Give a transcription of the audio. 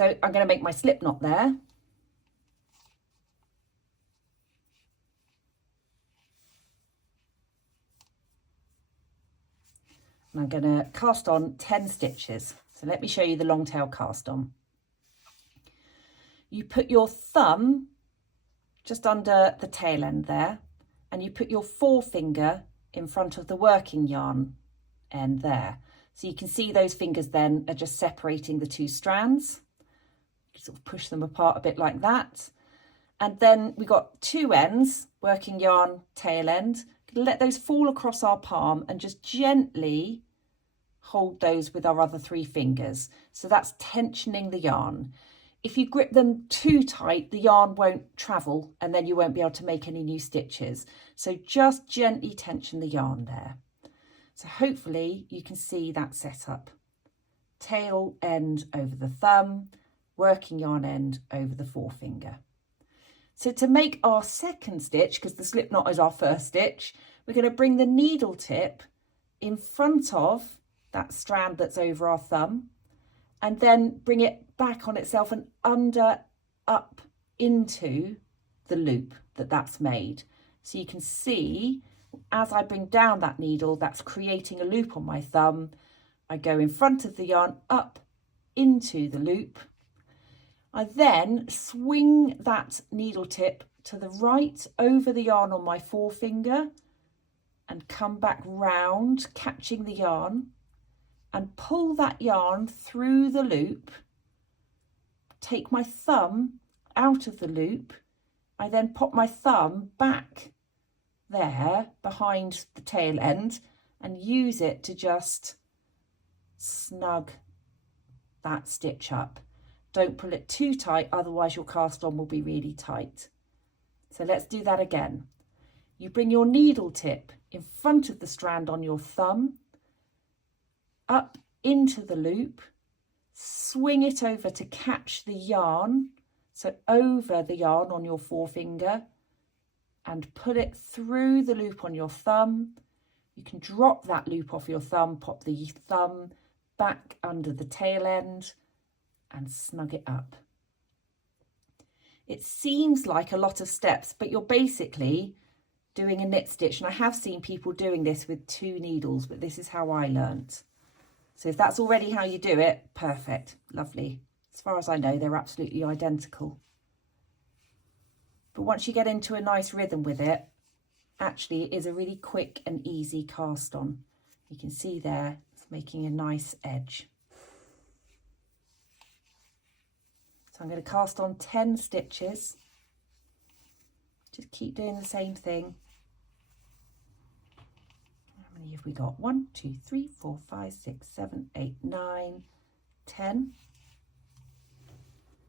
So I'm going to make my slip knot there. And I'm going to cast on 10 stitches. So let me show you the long tail cast on. You put your thumb just under the tail end there, and you put your forefinger in front of the working yarn end there. So you can see those fingers then are just separating the two strands. You sort of push them apart a bit like that. And then we got two ends, working yarn, tail end. Let those fall across our palm and just gently hold those with our other three fingers. So that's tensioning the yarn. If you grip them too tight, the yarn won't travel and then you won't be able to make any new stitches. So just gently tension the yarn there. So hopefully you can see that setup. Tail end over the thumb, working yarn end over the forefinger. So to make our second stitch, because the slip knot is our first stitch, we're going to bring the needle tip in front of that strand that's over our thumb, and then bring it back on itself and up into the loop that's made. So you can see as I bring down that needle, that's creating a loop on my thumb. I go in front of the yarn up into the loop. I then swing that needle tip to the right over the yarn on my forefinger and come back round, catching the yarn, and pull that yarn through the loop. Take my thumb out of the loop. I then pop my thumb back there behind the tail end and use it to just snug that stitch up. Don't pull it too tight, otherwise your cast on will be really tight. So let's do that again. You bring your needle tip in front of the strand on your thumb, up into the loop, swing it over to catch the yarn, so over the yarn on your forefinger, and pull it through the loop on your thumb. You can drop that loop off your thumb, pop the thumb back under the tail end and snug it up. It seems like a lot of steps, but you're basically doing a knit stitch, and I have seen people doing this with 2 needles, but this is how I learnt. So if that's already how you do it, perfect, lovely. As far as I know, they're absolutely identical. But once you get into a nice rhythm with it, actually it is a really quick and easy cast on. You can see there, it's making a nice edge. So I'm going to cast on 10 stitches. Just keep doing the same thing. How many have we got? 1, 2, 3, 4, 5, 6, 7, 8, 9, 10.